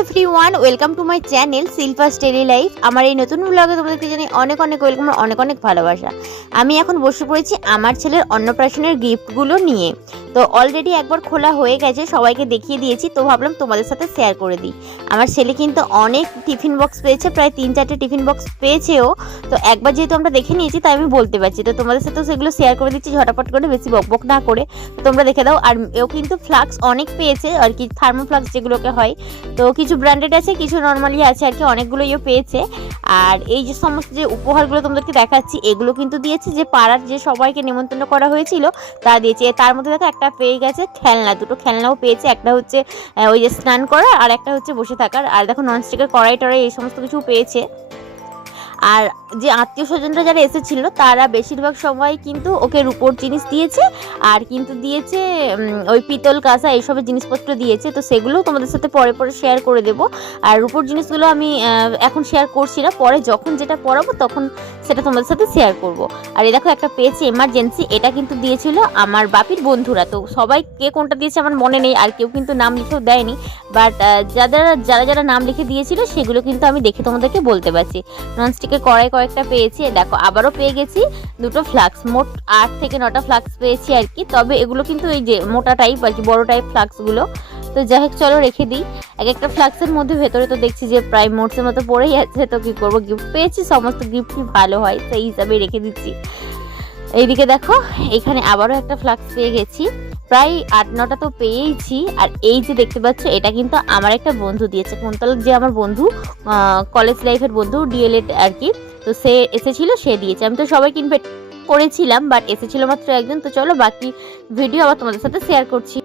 Everyone, welcome to my channel silver stereo life. আমার এই নতুন ব্লগে তোমাদেরকে জানাই অনেক অনেক ওয়েলকাম, অনেক অনেক ভালোবাসা। আমি এখন বসে পড়েছি আমার ছেলের অন্নপ্রাশনের গিফটগুলো নিয়ে। তো অলরেডি একবার খোলা হয়ে গেছে, সবাইকে দেখিয়ে দিয়েছি, তো ভাবলাম তোমাদের সাথে শেয়ার করে দিই। আমার ছেলে কিন্তু অনেক টিফিন বক্স পেয়েছে, প্রায় 3-4টে টিফিন বক্স পেয়েছেও। তো একবার যেহেতু আমরা দেখে নিয়েছি তাই আমি বলতে পারছি, তো তোমাদের সাথেও সেগুলো শেয়ার করে দিচ্ছি ঝটাপট করে, বেশি বকবক না করে। তো তোমরা দেখে দাও। আর এও কিন্তু ফ্লাক্স অনেক পেয়েছে আর কি, থার্মো ফ্লাক্স যেগুলোকে হয়। তো কিছু ব্র্যান্ডেড আছে, কিছু নর্মালি আছে আর কি, অনেকগুলোইও পেয়েছে। আর এই যে সমস্ত যে উপহারগুলো তোমাদেরকে দেখাচ্ছি, এগুলো কিন্তু দিয়েছে যে পাড়ার যে সবাইকে নিমন্ত্রণ করা হয়েছিল তা দিয়েছে। তার মধ্যে দেখো একটা পেয়ে গেছে খেলনা, দুটো খেলনাও পেয়েছে। একটা হচ্ছে ওই যে স্নান করা, আর একটা হচ্ছে বসে থাকার। আর দেখো ননস্টিকের কড়াই টড়াই এই সমস্ত কিছু পেয়েছে। আর যে আত্মীয় স্বজনরা যারা এসেছিল তারা বেশিরভাগ সময় কিন্তু ওকে রূপোর জিনিস দিয়েছে, আর কিন্তু দিয়েছে ওই পিতল কাঁসা এইসবের জিনিসপত্র দিয়েছে। তো সেগুলোও তোমাদের সাথে পরে পরে শেয়ার করে দেবো। আর রূপোর জিনিসগুলো আমি এখন শেয়ার করছি না, পরে যখন যেটা পরাবো তখন সেটা তোমাদের সাথে শেয়ার করব। আর এই দেখো একটা পেয়েছি এমার্জেন্সি, এটা কিন্তু দিয়েছিল আমার বাপির বন্ধুরা। তো সবাই কে কোনটা দিয়েছে আমার মনে নেই, আর কেউ কিন্তু নাম লিখেও দেয়নি, বাট যারা যারা নাম লিখে দিয়েছিল সেগুলো কিন্তু আমি দেখে তোমাদেরকে বলতে পারছি। ননস্টিকের কড়াই কয়েকটা পেয়েছি, দেখো আবারও পেয়ে গেছি দুটো ফ্লাক্স, মোট 8 থেকে 9টা ফ্লাক্স পেয়েছি আর কি। তবে এগুলো কিন্তু এই যে মোটা টাইপ আর কি, বড় টাইপ ফ্লাক্সগুলো। তো যাই হোক, চলো রেখে দিই। এক একটা ফ্লাক্সের মধ্যে ভেতরে তো দেখছি যে প্রায় মোটসের মতো পড়েই আছে। তো কী করবো, গিফট পেয়েছি, সমস্ত গিফটই ভালো হয়, সেই হিসাবে রেখে দিচ্ছি। এইদিকে দেখো, এখানে আবারও একটা ফ্লাক্স পেয়ে গেছি, প্রায় 8-9টা তো পেয়েইছি। আর এই যে দেখতে পাচ্ছ, এটা কিন্তু আমার একটা বন্ধু দিয়েছে, কুন্তল যে আমার বন্ধু, কলেজ লাইফের বন্ধু, ডিএলএড আর কি। তো সে এসেছিল, সে দিয়েছে। আমি তো সবাইকে ইনভাইট করেছিলাম, বাট এসেছিল মাত্র একজন। তো চলো বাকি ভিডিও আবার তোমাদের সাথে শেয়ার করছি।